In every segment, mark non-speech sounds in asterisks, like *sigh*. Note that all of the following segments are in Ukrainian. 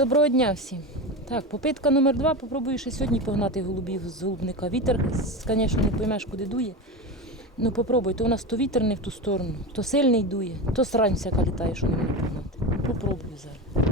Доброго дня всім. Так, попитка номер два. Попробую ще сьогодні погнати голубів з голубника. Вітер, звісно, не поймеш, куди дує. Ну попробуй, то у нас то вітер не в ту сторону, то сильний дує, то срань всяка літає, що не можна погнати. Ну, Попробую зараз.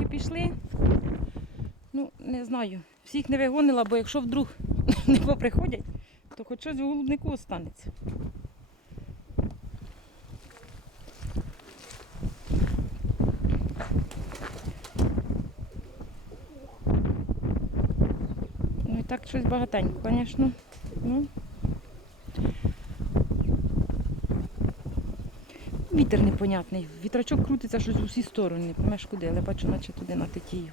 Трошки пішли. Ну, не знаю. Всіх не вигонила, бо якщо вдруг *laughs* не поприходять, то хоч щось в голубнику останеться. Ну і так щось багатенько, звісно. Ну. Вітер непонятний. Вітрачок крутиться щось в усі сторони. Не поймеш куди, але бачу, наче туди на тетію.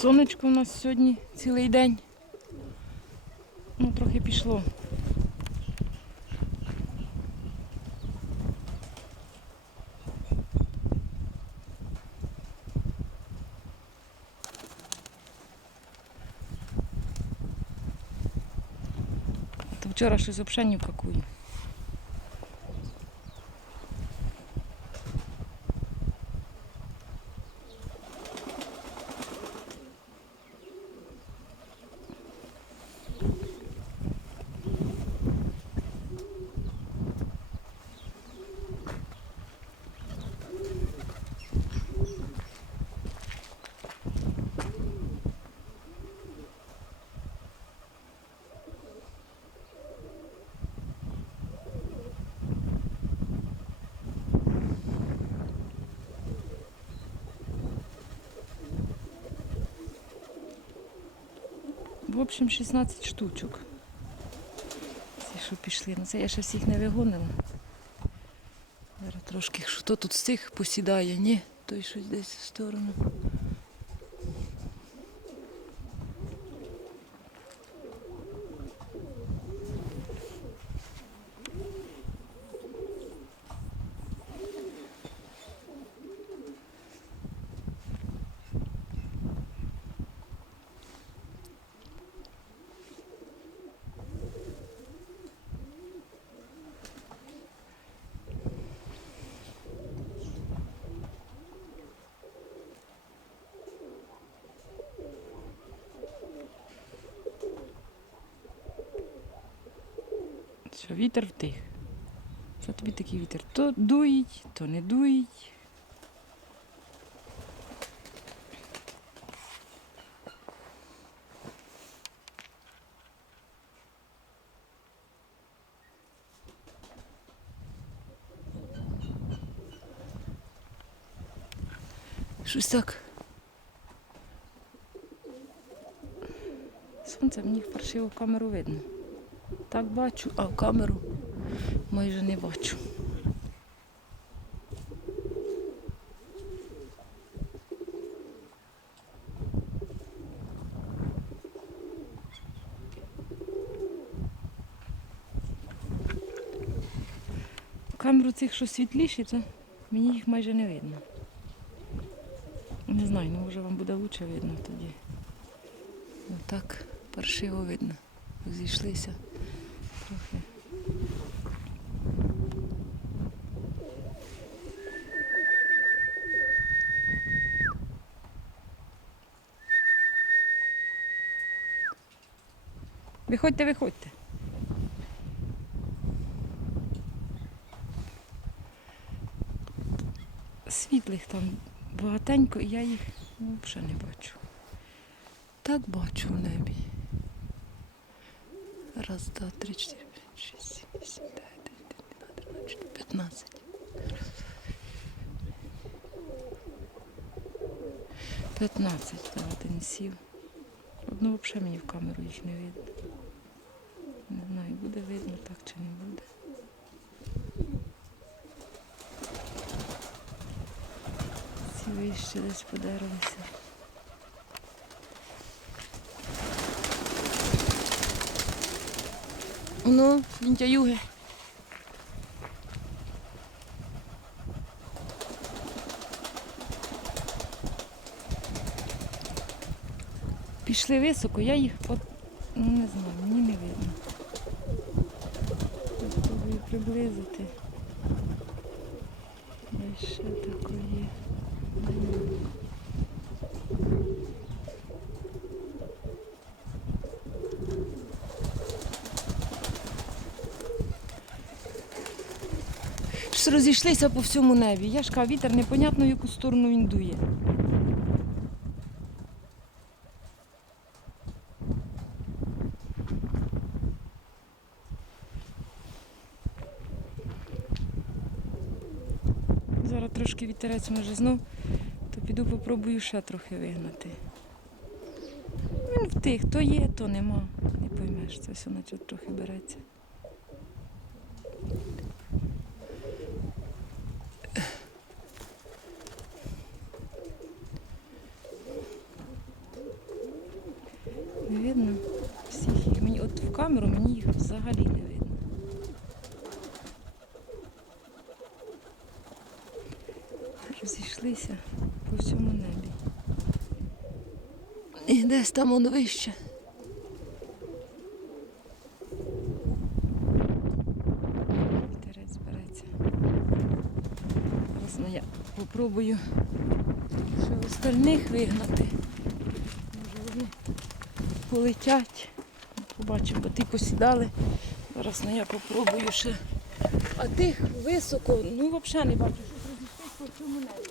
Сонечко у нас сьогодні цілий день. Ну, трохи пішло. То вчора щось взагалі ні в какую. В общем, 16 штучок. Ці, що пішли. Ну це я ще всіх не вигонила. Зараз трошки, що тут з цих посідає, ні, той щось десь в сторону. Що вітер втих. Що тобі такий вітер? То дуїть, то не дуїть. Щось так. Сонце мені паршиво в камеру видно. Так бачу, а в камеру майже не бачу. Камеру цих, що світліші, то мені їх майже не видно. Не знаю, ну може вам буде лучше видно тоді. Ну так, паршиво видно. Зійшлися Виходьте, виходьте. Світлих там багатенько, і я їх ну, вже не бачу. Так бачу в небі. Раз, два, три, чотири, п'ять, шість, сім, вісім, дев'ять, одинадцять, дванадцять, п'ятнадцять. П'ятнадцять, один сів. Одну взагалі мені в камеру їх не видно. Не знаю, буде видно так чи не буде. Ці вище десь подерлися. Ну, лінтяюги. Пішли високо, я їх от, ну не знаю, мені не видно. Спробую приблизити. Ще таке розійшлися по всьому небі. Я ж кажу, вітер непонятно в яку сторону він дує. Зараз трошки вітерець може знов, то піду попробую ще трохи вигнати. Він втих, то є, то нема. Не поймеш, це все наче трохи береться. Не видно всіх їх. Мені, от в камеру мені їх взагалі не видно. Розійшлися по всьому небі. І десь там он вище. Вітерець береться. Ну, я попробую ще остальних вигнати. Може вони полетять. Побачимо, бо ті посідали. Зараз ну, я попробую ще. А тих високо, ну взагалі не бачу,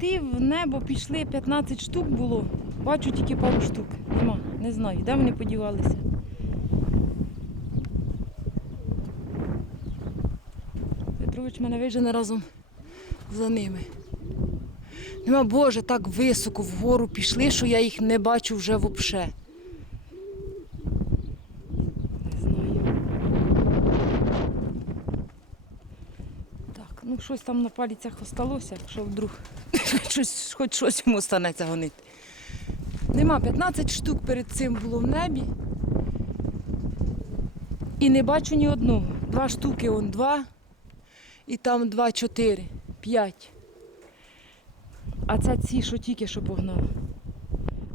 Тоді в небо пішли 15 штук було. Бачу тільки пару штук. Нема, не знаю, де вони подівалися. Петрович мене вижене разом за ними. Нема, Боже, так високо вгору пішли, що я їх не бачу вже взагалі. Не знаю. Так, ну щось там на палицях осталося, якщо вдруг *laughs* щось, хоч щось йому станеться гонити. Нема 15 штук перед цим було в небі. І не бачу ні одного. Два штуки, он два. І там два, чотири, п'ять. А це ці, що тільки що погнали.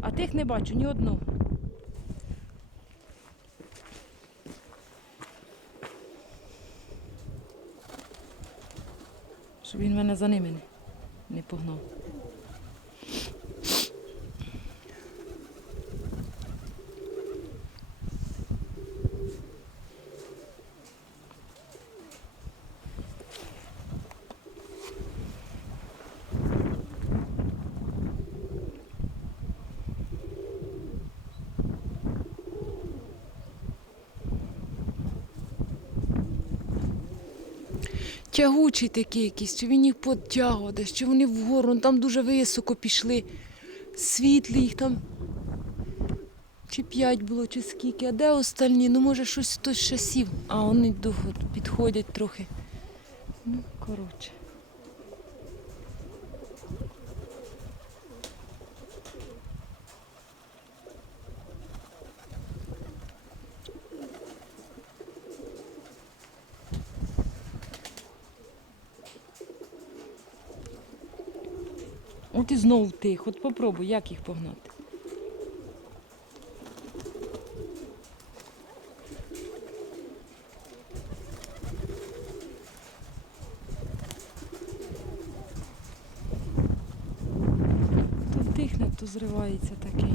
А тих не бачу ні одного. Щоб він мене за ними не, не погнав. Тягучий такий якийсь, що він їх потягував що вони вгору, ну, там дуже високо пішли. Світлі їх там. Чи п'ять було, чи скільки. А де остальні? Ну, може, щось хтось ще. А вони підходять трохи. Ну, коротше. От і знову тих. От попробуй, як їх погнати. То тихне, то зривається такий.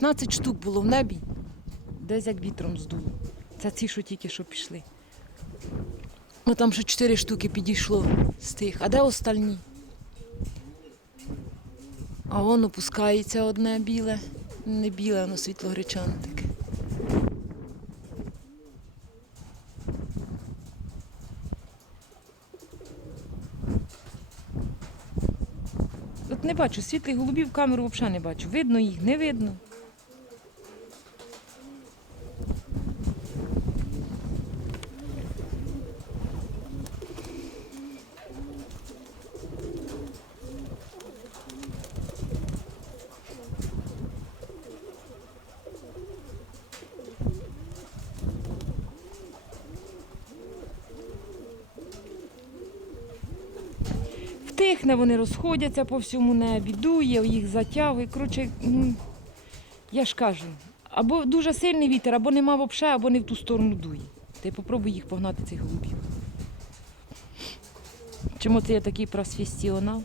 19 штук було в небі, десь як вітром здуло. Це ці, що тільки що пішли. Ну Там ще 4 штуки підійшло з тих. А де остальні? А воно опускається одне біле, не біле, воно світлогречане таке. От не бачу, світлих голубів камеру взагалі не бачу. Видно їх, не видно. Втихне вони розходяться по всьому небі, дує, їх затягує. Коротше, ну, я ж кажу, або дуже сильний вітер, або нема взагалі, або не в ту сторону дує. Ти попробуй їх погнати цих голубів. Чому це я такий просфесіонал?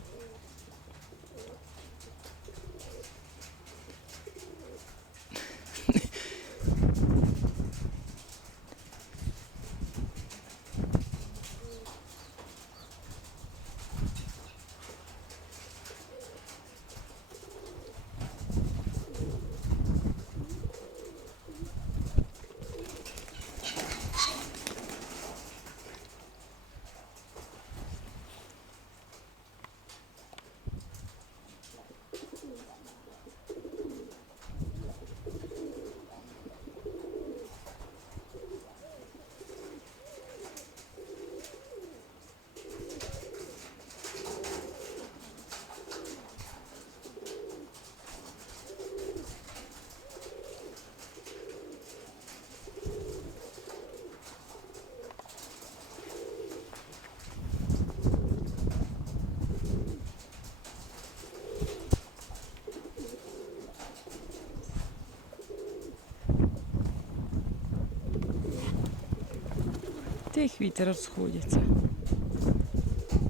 Тих вітер розходяться.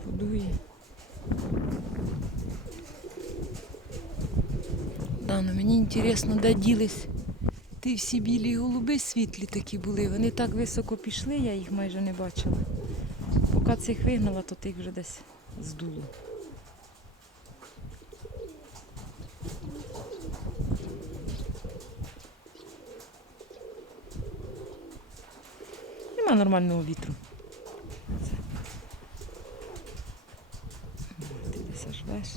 Подує. Да, ну мені цікаво, де ділись. Ті всі білі голуби світлі такі були. Вони так високо пішли, я їх майже не бачила. Поки цих вигнала, то тих вже десь здуло. Нормального вітру. Це. Ти десь аж веш.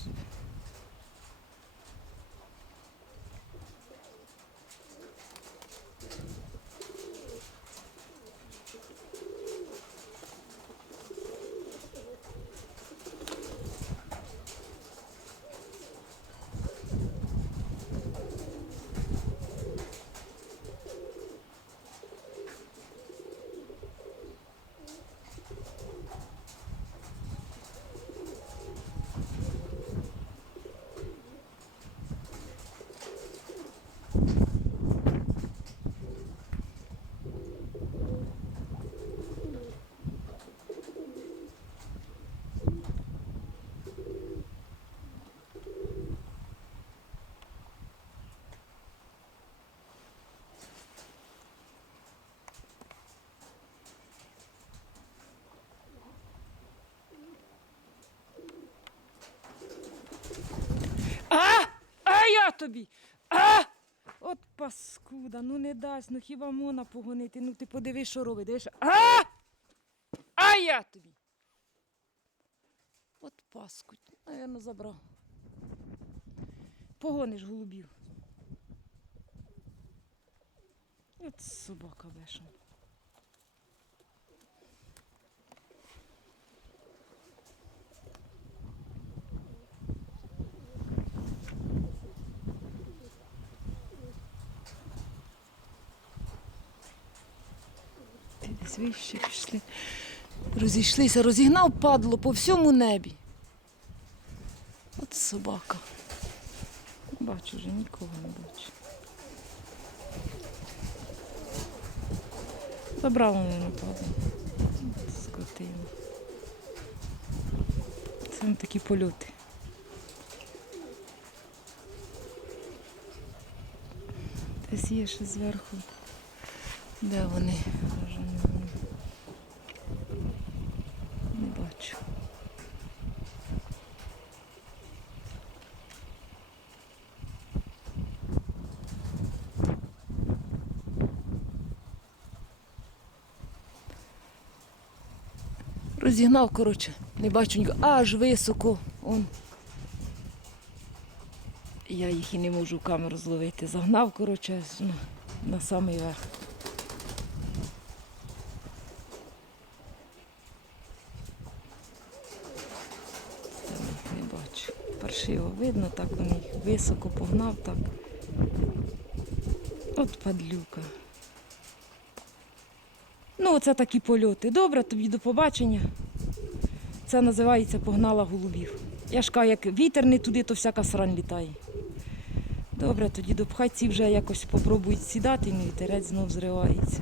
А! А я тобі! А! От паскуда, ну не дасть, ну хіба мона погонити, ну ти подивись, що робить. Дивиш? А! А я тобі! От паскудь, навірно, забрав. Погониш голубів. От собака бешена. Ти пішли. Розійшлися, розігнав падло по всьому небі. От собака. Бачу вже, нікого не бачу. Забрала мене падло. От Скотина. Це не такі польоти. Десь є ще зверху. Де вони? Вже не, не бачу. Розігнав, коротше, не бачу нікого. Аж високо. Он. Я їх і не можу в камеру зловити. Загнав, коротше, аж на, самий верх. Не бачу. Паршиво видно, так вони їх високо погнав, так. От падлюка. Ну, оце такі польоти. Добре, тобі до побачення. Це називається погнала голубів. Я ж кажу, як вітер не туди, то всяка срань літає. Добре, тоді до пхайці вже якось попробують сідати, і вітерець знов зривається.